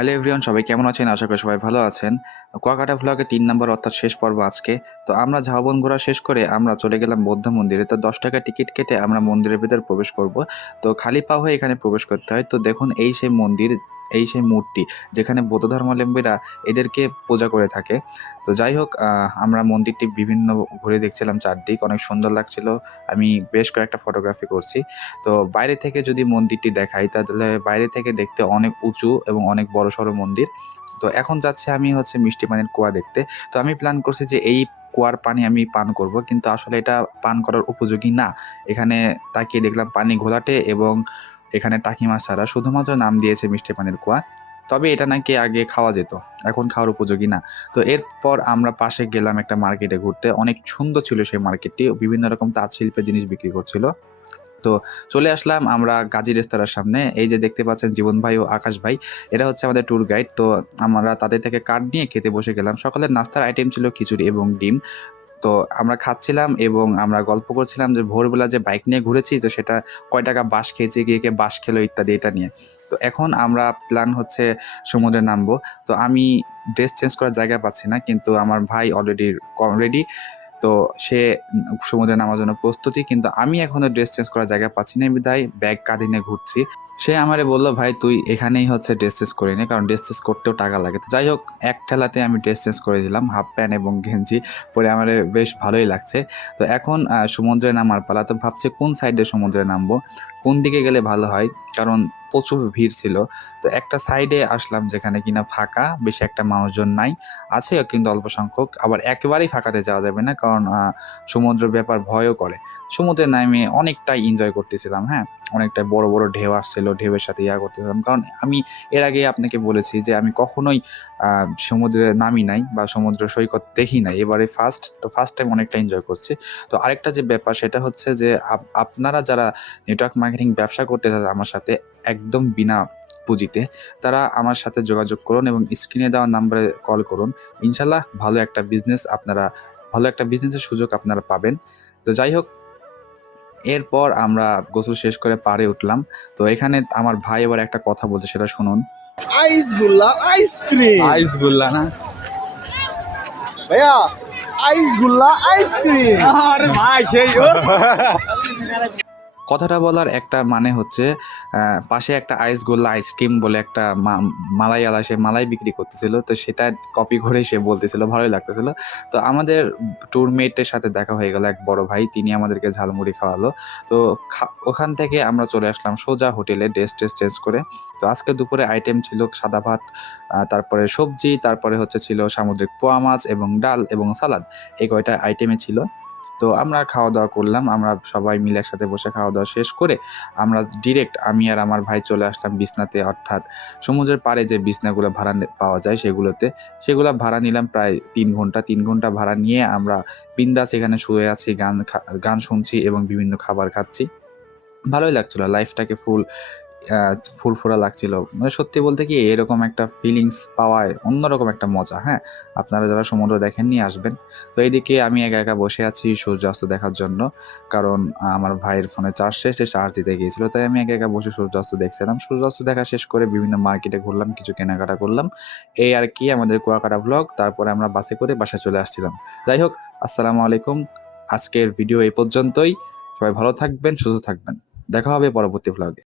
Hello everyone, সবাই কেমন আছেন? আশা করি সবাই ভালো আছেন। কুয়াকাটা ভ্লগে ৩ নম্বর অর্থাৎ শেষ পর্ব আজকে। তো আমরা ঝাউবন ঘোরা শেষ করে আমরা চলে গেলাম বৌদ্ধ মন্দিরে। তো ৳১০ টিকিট কেটে আমরা মন্দিরের ভেতর প্রবেশ করব। তো খালি পা হয়ে এখানে প্রবেশ করতে হয়। তো দেখুন এই সেই মন্দির, এই সেই মূর্তি যেখানে বৌদ্ধ ধর্মাবলম্বীরা এদেরকে পূজা করে থাকে। তো যাই হোক, আমরা মন্দিরটি বিভিন্ন ঘুরে দেখছিলাম চারদিক, অনেক সুন্দর লাগছিল। আমি বেশ কয়েকটা ফটোগ্রাফি করছি। তো বাইরে থেকে যদি মন্দিরটি দেখাই তাহলে বাইরে থেকে দেখতে অনেক উঁচু এবং অনেক বড়সড় মন্দির। তো এখন যাচ্ছি আমি হচ্ছে মিষ্টি পানির কুয়া দেখতে। তো আমি প্ল্যান করছি যে এই কুয়ার পানি আমি পান করব, কিন্তু আসলে এটা পান করার উপযোগী না। এখানে তাকিয়ে দেখলাম পানি ঘোলাটে এবং এখানে টাকি মাছ ছাড়া, শুধুমাত্র নাম দিয়েছে মিষ্টি পানির কুয়া। তবে এটা নাকি আগে খাওয়া যেত, এখন খাওয়ার উপযোগী না। তো এরপর আমরা পাশে গেলাম একটা মার্কেটে ঘুরতে। অনেক সুন্দর ছিল সেই মার্কেটটি, বিভিন্ন রকম তাঁত শিল্পের জিনিস বিক্রি করছিল। তো চলে আসলাম আমরা গাজী রেস্তোরাঁর সামনে। এই যে দেখতে পাচ্ছেন জীবন ভাই ও আকাশ ভাই, এরা হচ্ছে আমাদের ট্যুর গাইড। তো আমরা তাদের থেকে কার্ড নিয়ে খেতে বসে গেলাম। সকালের নাস্তার আইটেম ছিল খিচুড়ি এবং ডিম। তো আমরা খাচ্ছিলাম এবং আমরা গল্প করছিলাম যে ভোরবেলা যে বাইক নিয়ে ঘুরেছি, তো সেটা কয় টাকা বাঁশ খেয়েছি, কে বাঁশ খেলো ইত্যাদি, এটা নিয়ে। তো এখন আমরা প্ল্যান হচ্ছে সমুদ্রে নামবো। তো আমি ড্রেস চেঞ্জ করার জায়গা পাচ্ছি না, কিন্তু আমার ভাই অলরেডি রেডি। তো সে সমুদ্রে নামার জন্য প্রস্তুতি, কিন্তু আমি এখনও ড্রেস চেঞ্জ করার জায়গা পাচ্ছি না, বিধায় ব্যাগ কাঁধে নিয়ে ঘুরছি। সে আমারে বলল, ভাই তুই এখানেই হচ্ছে ড্রেস চেঞ্জ করে নে, কারণ ড্রেস চেঞ্জ করতেও টাকা লাগে। তো যাই হোক, এক ঠেলাতে আমি ড্রেস চেঞ্জ করে দিলাম, হাফ প্যান্ট এবং গেঞ্জি পরে আমার বেশ ভালোই লাগছে। তো এখন সমুদ্রে নামার পালা। তো ভাবছি কোন সাইডে সমুদ্রে নামবো, কোন দিকে গেলে ভালো হয়, কারণ প্রচুর ভিড় ছিল। তো একটা সাইডে আসলাম যেখানে কিনা ফাঁকা, বেশি একটা মানুষজন নাই, আছে কিন্তু অল্প সংখ্যক। আবার একেবারেই ফাঁকাতে যাওয়া যাবে না, কারণ সমুদ্রের ব্যাপার ভয়ও করে। সমুদ্রে নামে অনেকটাই এনজয় করতেছিলাম, হ্যাঁ, অনেকটা বড় বড় ঢেউ আসছিল, ঢেউয়ের সাথে করতেছিলাম। কারণ আমি এর আগে আপনাকে বলেছি যে আমি কখনোই সমুদ্রে নামি নাই বা সমুদ্র সৈকত দেখি নাই, এবারে ফার্স্ট। তো ফার্স্ট টাইম অনেকটা এনজয় করছি। তো আরেকটা যে ব্যাপার সেটা হচ্ছে যে আপনারা যারা নেটওয়ার্ক মার্কেটিং ব্যবসা করতে চান আমার সাথে একদম বিনা পুঁজিতে, তারা আমার সাথে যোগাযোগ করুন এবং স্ক্রিনে দেওয়া নাম্বারে কল করুন। ইনশাল্লাহ ভালো একটা বিজনেসের সুযোগ আপনারা পাবেন। তো যাই হোক, এরপর আমরা গোসল শেষ করে পাড়ে উঠলাম। তো এখানে আমার ভাই এবার একটা কথা বলছে, সেটা শুনুন। আইসগুল্লা আইসক্রিম আইসগুল্লা না ভাইয়া, আইসগুল্লা আইসক্রিম। আরে ভাই সেই কথাটা বলার একটা মানে হচ্ছে, পাশে একটা আইসগোল্লা আইসক্রিম বলে একটা মালাইওয়ালা, সে মালাই বিক্রি করতেছিল। তো সেটা কপি করে সে বলতেছিল, ভালোই লাগতেছিল। তো আমাদের ট্যুরমেটের সাথে দেখা হয়ে গেল, এক বড় ভাই, তিনি আমাদেরকে ঝালমুড়ি খাওয়ালো। তো ওখান থেকে আমরা চলে আসলাম সোজা হোটেলে ড্রেস চেঞ্জ করে। তো আজকে দুপুরে আইটেম ছিল সাদা ভাত, তারপরে সবজি, তারপরে হচ্ছে ছিল সামুদ্রিক পোয়া মাছ এবং ডাল এবং সালাদ। এই কয়টা আইটেমে ছিল। তো আমরা খাওয়া দাওয়া করলাম, আমরা সবাই মিলে একসাথে বসে খাওয়া দাওয়া শেষ করে আমরা ডিরেক্ট আমি আর আমার ভাই চলে আসলাম বিছনাতে, অর্থাৎ সমুদ্রের পাড়ে যে বিছনাগুলো ভাড়া পাওয়া যায় সেগুলা ভাড়া নিলাম প্রায় 3 ঘন্টা ভাড়া নিয়ে আমরা বিন্দাস এখানে শুয়ে আছি, গান শুনছি এবং বিভিন্ন খাবার খাচ্ছি। ভালোই লাগছিল, লাইফটাকে ফুরফুরা লাগছিল। মানে সত্যি বলতে কি, এরকম একটা ফিলিংস পাওয়ায় অন্যরকম একটা মজা। হ্যাঁ, আপনারা যারা সমুদ্র দেখেননি আসবেন। তো এইদিকে আমি একা একা বসে আছি সূর্যাস্ত দেখার জন্য, কারণ আমার ভাইয়ের ফোনে চার্জ শেষ, সে চার্জ দিতে গিয়েছিল। তাই আমি একা একা বসে সূর্যাস্ত দেখছিলাম। সূর্যাস্ত দেখা শেষ করে বিভিন্ন মার্কেটে ঘুরলাম, কিছু কেনাকাটা করলাম। এই আর কি আমাদের কুয়াকাটা ভ্লগ। তারপরে আমরা বাসে করে বাসায় চলে আসছিলাম। যাই হোক, আসসালামু আলাইকুম। আজকের ভিডিও এই পর্যন্তই। সবাই ভালো থাকবেন, সুস্থ থাকবেন। দেখা হবে পরবর্তী ভ্লগে।